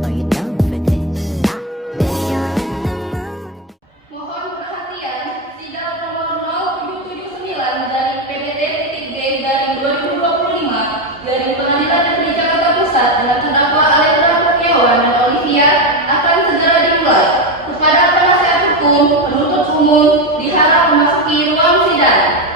Are you down for this? Mohon perhatian, sidang nomor 0779 dari PDT-G garing 2025 garing Pengadilan Negeri Jakarta Pusat dengan terdakwa Alendra Kurniawan dan Olivia akan segera dimulai. Kepada penasihat hukum, penuntut umum diharap memasuki ruang sidang.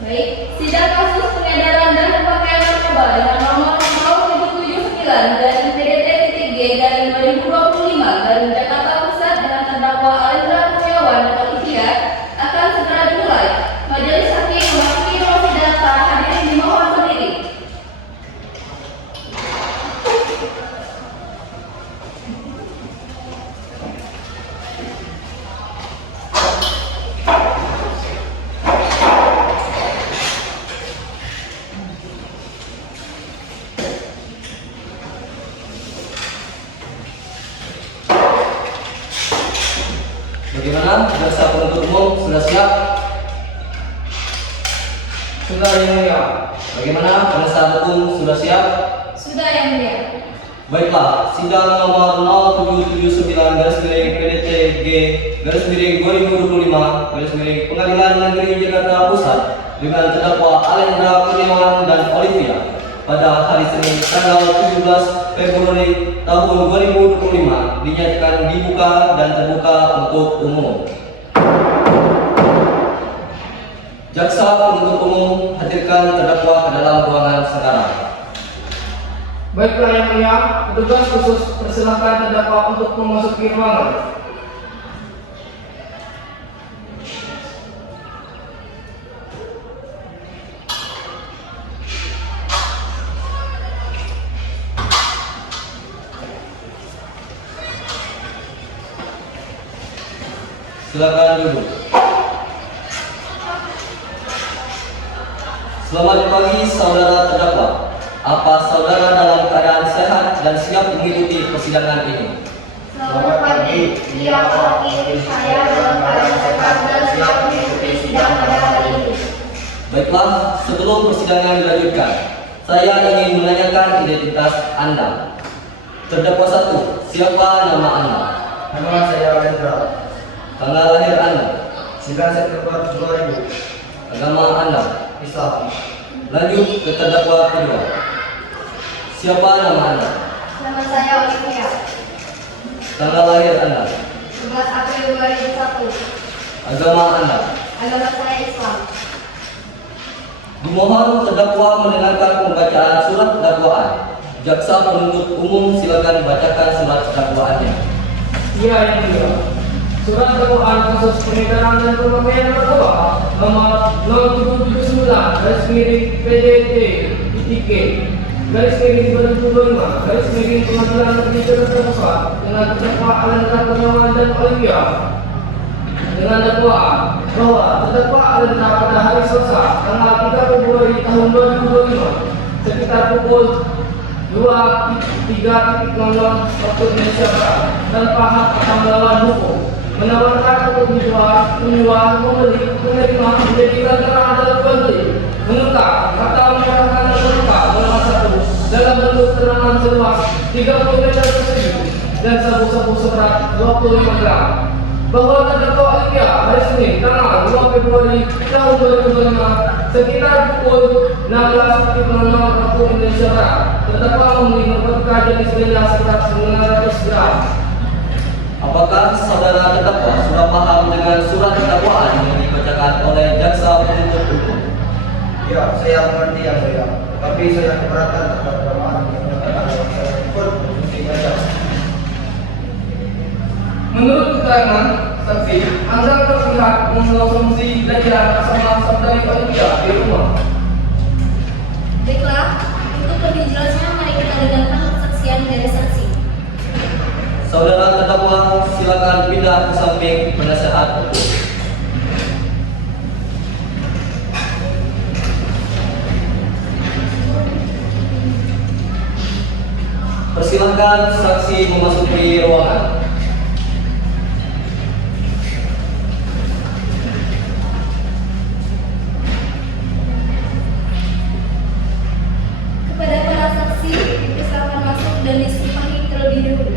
Baik, sidang kasus pengedaran dan pemakaian narkoba dengan nomor 0779 dari PDT-G garing 2025 garing Jakarta Pusat dengan terdakwa Alendra Kurniawan dan Olivia akan segera dimulai. Majelis hakim memasuki ruang sidang, para hadirin dimohon berdiri. Bagaimana? Jaksa penuntut umum sudah siap? Sudah yang mulia. Bagaimana? Penasihat hukum sudah siap? Sudah yang mulia. Baiklah, sidang nomor 0779 PDT-G Pengadilan Negeri Jakarta Pusat dengan terdakwa Alendra Kurniawan dan Olivia pada hari Senin tanggal 17 Februari tahun 2025 dinyatakan dibuka dan terbuka untuk umum. Jaksa penuntut umum hadirkan terdakwa ke dalam ruangan sekarang. Baiklah yang mulia, petugas khusus persilahkan terdakwa untuk memasuki ruangan. Silakan duduk. Selamat pagi saudara terdakwa. Apa saudara dalam keadaan sehat dan siap mengikuti persidangan ini? Selamat pagi. Iya, Pak Hakim. Saya dalam keadaan sehat dan siap mengikuti sidang pada hari ini. Baiklah, sebelum persidangan dilanjutkan, saya ingin menanyakan identitas Anda. Terdakwa 1, siapa nama Anda? Nama saya Alendra. Tanggal lahir Anda? 9 September 2000. Agama Anda? Islam. Lanjut ke terdakwa kedua. Siapa nama Anda? Nama saya Olivia. Tanggal lahir Anda? 11 April 2001. Agama Anda? Agama saya Islam. Dimohon terdakwa mendengarkan pembacaan surat dakwaan. Jaksa penuntut umum silakan bacakan surat dakwaannya. Iya yang mulia. Surat dakwaan kasus peredaran dan pemakaian narkoba nomor 0779 PDT-G Pengadilan Negeri Jakarta Pusat dengan terdakwa Alendra Kurniawan dan Olivia dengan dakwaan bahwa terdakwa Alendra pada hari Selasa tanggal 3 Februari tahun 2025 sekitar pukul 23.00 waktu Indonesia Barat tanpa hak akan melawan hukum menawarkan untuk menjual, membeli, menerima, menjadikan terang dalam beli, menukar atau menyerahkan dan menukar dalam satu dalam bentuk terangan seluas 30 meter persegi dan sabu-sabu seberat 25 gram. Bahwa terdakwa Olivia hari Senin tanggal 2 Februari tahun 2025 sekitar pukul 16.00 waktu Indonesia Barat terdakwa membeli narkotika jenis ganja sekitar 900 gram. Apakah saudara terdakwa sudah paham dengan surat dakwaan yang dibacakan oleh jaksa penuntut umum? Ya, saya mengerti yang mulia. Tapi saya keberatan terhadap dakwaan yang menyatakan bahwa saya ikut bukti baca. Menurut keterangan saksi, Anda terlihat mengonsumsi ganja bersama saudari Olivia di rumah. Baiklah, untuk lebih jelasnya mari kita dengarkan kesaksian dari saksi. Saudara terdakwa silakan pindah ke samping penasihat hukum. Persilahkan saksi memasuki ruangan. Kepada para saksi, dipersilakan masuk dan disumpahi terlebih dahulu.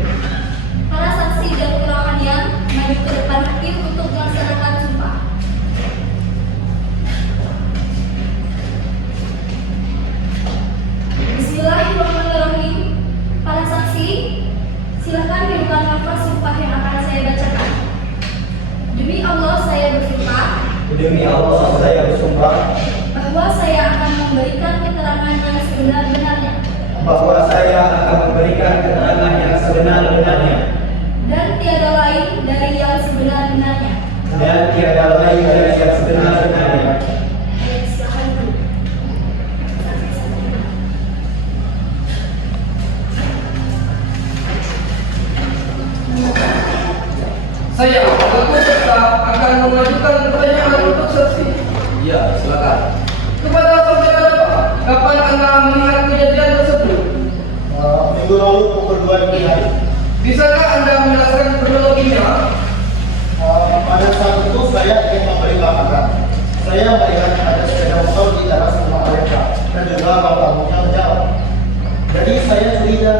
Para saksi dan keterangannya maju ke depan hakim untuk melaksanakan sumpah. Bismillahirrahmanirrahim. Para saksi, silakan hidupkan nafas sumpah yang akan saya bacakan. Demi Allah saya bersumpah Demi Allah saya bersumpah bahwa saya akan memberikan keterangan yang sebenar-benarnya bahwa saya akan memberikan keterangan yang sebenar-benarnya dan tiada lain dari yang sebenar-benarnya. dan tiada lain dari yang sebenar-benarnya. Silakan dulu. Saya selaku peserta akan mengajukan pertanyaan untuk saksi. Ya, silakan. Kepada saudara Bapak, kapan Anda melihat kejadian tersebut? Minggu lalu pukul 2 dini hari. Bisakah Anda menjelaskan kronologinya? Pada saat itu saya ingin membeli makan. Saya melihat ada sepeda motor di teras rumah mereka dan juga bapaknya menjauh. Jadi saya curiga,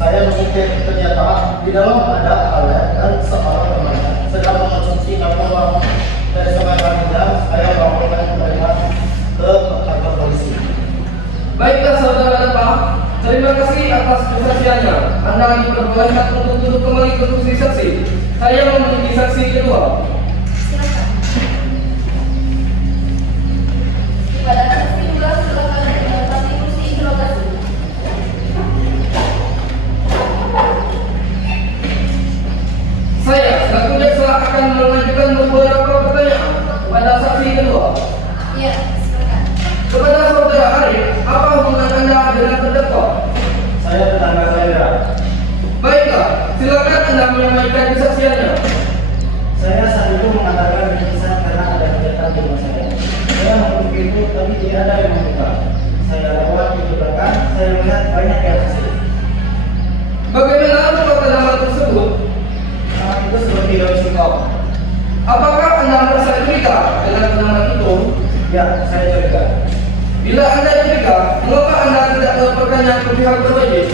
saya mengintip ternyata di dalam ada Alek dan seorang temannya sedang mengonsumsi narkoba. Dari sebenarnya saya melaporkan mereka ke kantor polisi. Baiklah saudara Bapak, terima kasih atas kesaksiannya. Anda diperbolehkan untuk duduk kembali ke kursi saksi. Saya memiliki saksi kedua. Silakan. Kepada saksi dua silakan menempati kursi interogasi. Saya selaku jaksa akan mengajukan beberapa pertanyaan pada saksi kedua. Ya, silakan. Kepada saudara Arif, apa hubungan Anda dengan terdakwa? Saya tetangga saudara. Baiklah, silakan Anda menyampaikan kesaksiannya. Saya saat itu mengantarkan bingkisan karena ada kegiatan di rumah saya. Saya membuka pintu tapi tidak ada yang membuka. Saya lewat pintu belakang, saya melihat banyak yang hasil. Bagaimana rupa tanaman tersebut? Itu seperti daun singkong. Apakah Anda merasa curiga dengan tanaman itu? Ya, saya curiga. Bila Anda curiga, mengapa Anda tidak melaporkannya ke pihak berwajib?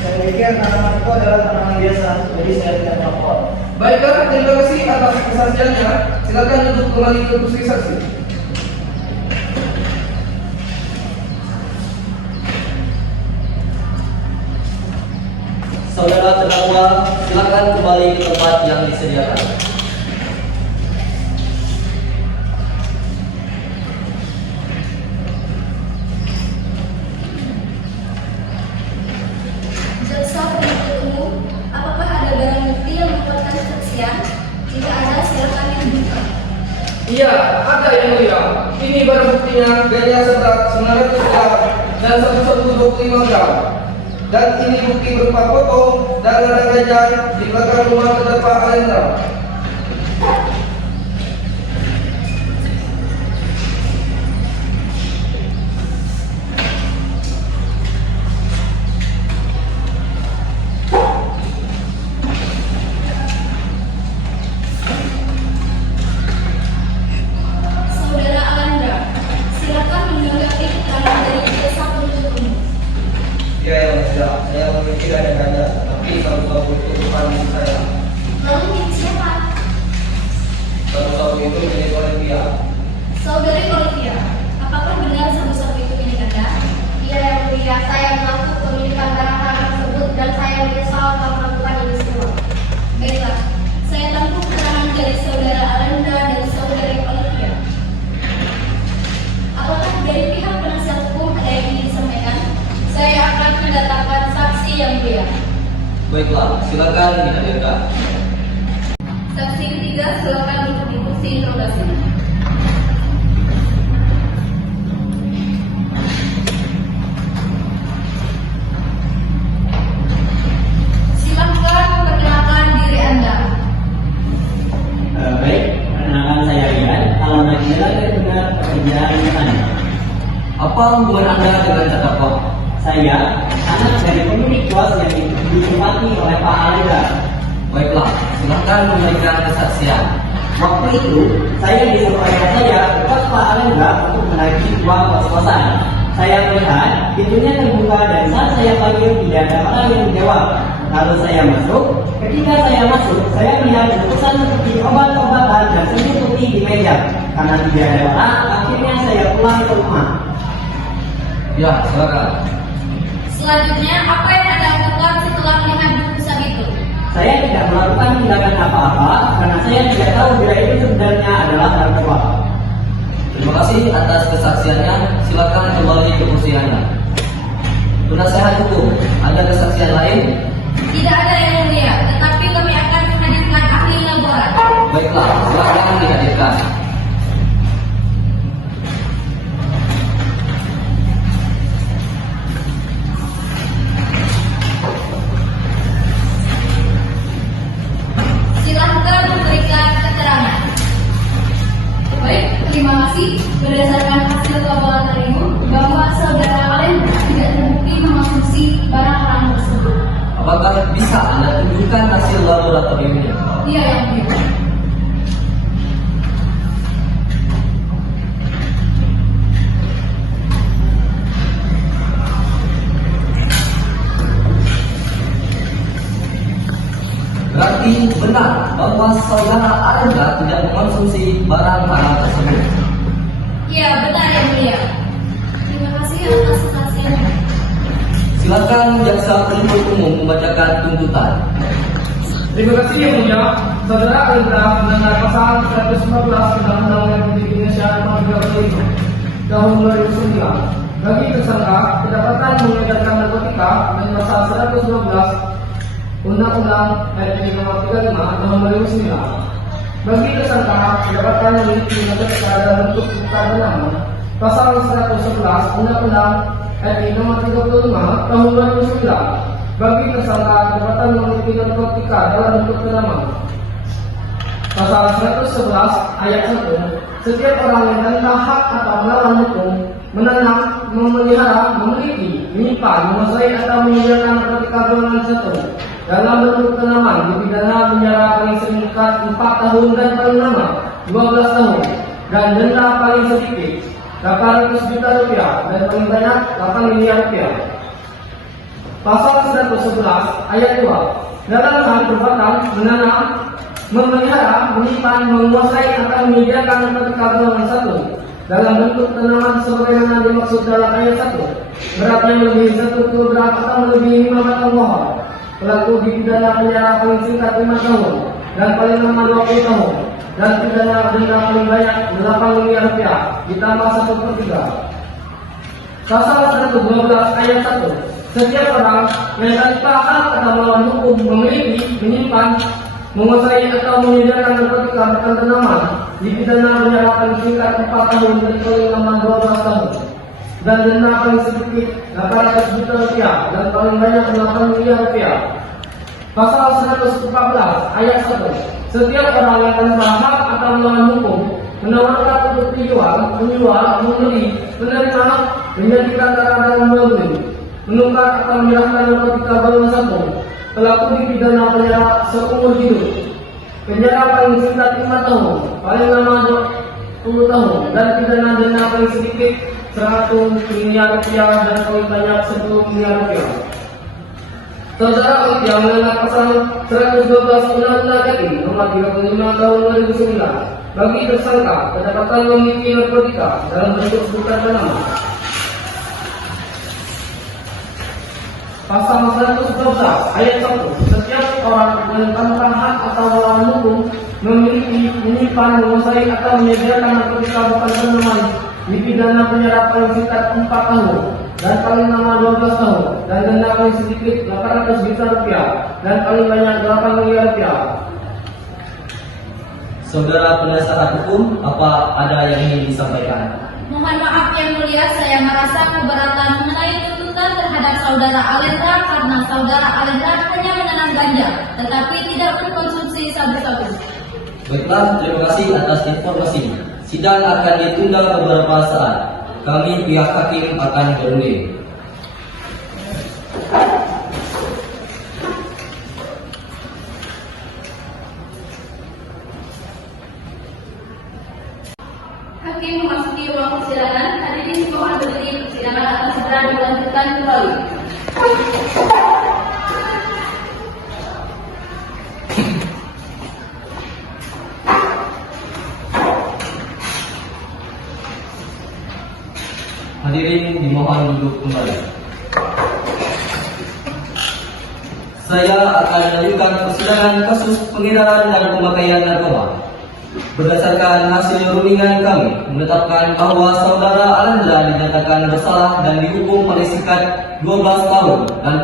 Saya pikir tanaman itu adalah tanaman biasa, jadi saya tidak melapor. Baiklah, terima kasih atas kesaksiannya. Silakan duduk kembali ke kursi saksi. Saudara terdakwa, silakan kembali ke tempat yang disediakan. Jaksa penuntut umum, apakah ada barang bukti yang menguatkan kesaksian? Jika ada, silakan ditunjukkan. Iya, ada yang mulia. Ini barang buktinya ganja seberat 900 gram dan 125 gram. Dan ini bukti berupa foto dan ladang ganja di belakang rumah terdakwa Alendra. Saudara Alendra, silakan menanggapi keterangan dari jaksa penuntut umum. Ya, yang mulia, saya memiliki ada ganja, tapi sabu-sabu itu bukan milik saya. Lalu milik siapa? Sabu-sabu itu milik Olivia. Saudari Olivia, apakah benar sabu-sabu itu milik Anda? Iya yang mulia, saya mengaku kepemilikan barang-barang tersebut dan saya menyesal telah melakukan ini semua. Baiklah, saya tampung keterangan dari saudara Alendra dan saudari Olivia. Apakah dari pihak penasihat hukum ada yang ingin disampaikan? Saya akan mendatangkan saksi yang mulia. Baiklah, silakan dihadirkan. Saksi ketiga, silakan duduk di kursi interogasi. Silakan perkenalkan diri Anda. Baik, perkenalkan saya Rian. Alamatnya lagi benar pekerjaan mana? Apa hubungan Anda dengan terdakwa? Saya anak dari pemilik kelas yang ditempati oleh Pak Alendra. Baiklah, silakan memberikan kesaksian. Waktu itu, saya di suraya saya dekat Pak Alendra untuk menagih uang kos-kosan. Saya melihat pintunya terbuka dan saat saya panggil tidak ada orang yang menjawab. Lalu saya masuk. Ketika saya masuk, saya melihat bungkusan seperti obat-obatan dan senyum putih di meja. Karena tidak ada orang, akhirnya saya pulang ke rumah. Ya, silakan. Selanjutnya, apa yang Anda lakukan setelah melihat bungkusan itu? Saya tidak melakukan tindakan apa-apa karena saya tidak tahu bila itu sebenarnya adalah narkoba. Terima kasih atas kesaksiannya. Silakan kembali ke kursi Anda. Penasehat hukum, ada kesaksian lain? Tidak ada yang mulia, tetapi kami akan menghadirkan ahli laboran. Baiklah, silakan dihadirkan. Silahkan memberikan keterangan. Baik, terima kasih. Berdasarkan hasil laboratorium bahwa saudara Alendra tidak terbukti mengonsumsi barang haram tersebut. Apakah bisa Anda tunjukkan hasil laboratoriumnya? Iya, yang mulia. Berarti benar bahwa saudara Alendra tidak mengonsumsi barang haram tersebut. Iya, benar yang mulia. Terima kasih atas kesaksiannya. Silakan jaksa penuntut umum membacakan tuntutan. Terima kasih yang mulia. Saudara Alendra melanggar pasal 115 Undang-Undang Republik Indonesia Nomor 35 Tahun 2009 bagi tersangka kedapatan mengedarkan narkotika dan pasal 112 Undang-Undang RI Nomor 35 Tahun 2009 bagi tersangka kedapatan memiliki narkotika dalam bentuk bukan bernama pasal 111 Undang-Undang RI Nomor 35 Tahun 2009 bagi tersangka kedapatan memiliki narkotika dalam bentuk bernama pasal 111 ayat 1 setiap orang yang tanpa hak atau melawan hukum menanam, memelihara, memiliki, menyimpan, menguasai atau menyediakan narkotika golongan 1 dalam bentuk tanaman dipidana penjara paling singkat 4 tahun dan paling lama 12 tahun dan denda paling sedikit 800 juta rupiah dan paling banyak 8 miliar rupiah. Pasal 111 ayat 2 dalam hal perbuatan menanam, memelihara, menyimpan, menguasai atau menyediakan narkotika golongan 1 dalam bentuk tanaman sebagaimana dimaksud dalam ayat 1 beratnya melebihi 1 kilogram atau melebihi 5 batang pohon, pelaku dipidana penjara paling singkat 5 tahun dan paling lama 20 tahun dan pidana denda paling banyak 8 miliar rupiah ditambah 1/3. Pasal 112 ayat 1 setiap orang yang tanpa hak atau melawan hukum memiliki, menyimpan, menguasai atau menyediakan narkotika bukan tanaman dipidana penjara paling singkat 4 tahun dan paling lama 12 tahun dan denda paling sedikit 800 juta rupiah dan paling banyak 8 miliar rupiah. Pasal 114 ayat 1 setiap orang yang tanpa hak atau melawan hukum menawarkan untuk dijual, menjual, membeli, menerima, menjadikan barang dan membeli, menukar atau menyerahkan narkotika golongan 1, pelaku dipidana penjara seumur hidup, penjara paling singkat 5 tahun, paling lama 20 tahun, dan pidana denda paling sedikit 100 miliar rupiah dan paling banyak 10 miliar rupiah. Saudara yang melanggar pasal 112 Undang-Undang RI Nomor 35 Tahun 2009 bagi tersangka kedapatan memiliki narkotika dalam bentuk bukan bernama. Pasal 112 ayat 1 setiap orang yang tanpa hak atau melawan hukum memiliki, menyimpan, menguasai atau menyediakan narkotika bukan bernama dipidana penjara paling singkat 4 tahun dan paling lama 12 tahun dan denda paling sedikit 800 juta rupiah dan paling banyak 8 miliar rupiah. Saudara penasehat hukum, apa ada yang ingin disampaikan? Mohon maaf yang mulia, saya merasa keberatan mengenai tuntutan terhadap saudara Alendra karena saudara Alendra hanya menanam ganja, tetapi tidak mengkonsumsi sabu-sabu. Baiklah, terima kasih atas informasinya. Sidang akan ditunda beberapa saat. Kami pihak hakim akan berunding. hakim memasuki ruang persidangan. Hadirin mohon berdiri, persidangan akan segera dilanjutkan kembali. Hadirin dimohon duduk kembali. Saya akan melanjutkan persidangan kasus pengedaran dan pemakaian narkoba. Berdasarkan hasil rundingan kami menetapkan bahwa saudara Alendra dinyatakan bersalah dan dihukum paling singkat 12 tahun dan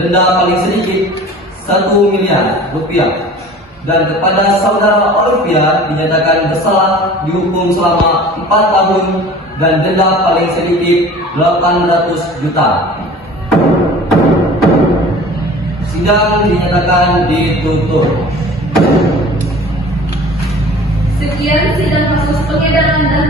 denda paling sedikit 1 miliar rupiah. Dan kepada saudara Olivia dinyatakan bersalah dihukum selama 4 tahun dan denda paling sedikit 800 juta. Sidang dinyatakan ditutup. Sekian sidang kasus pengedaran dan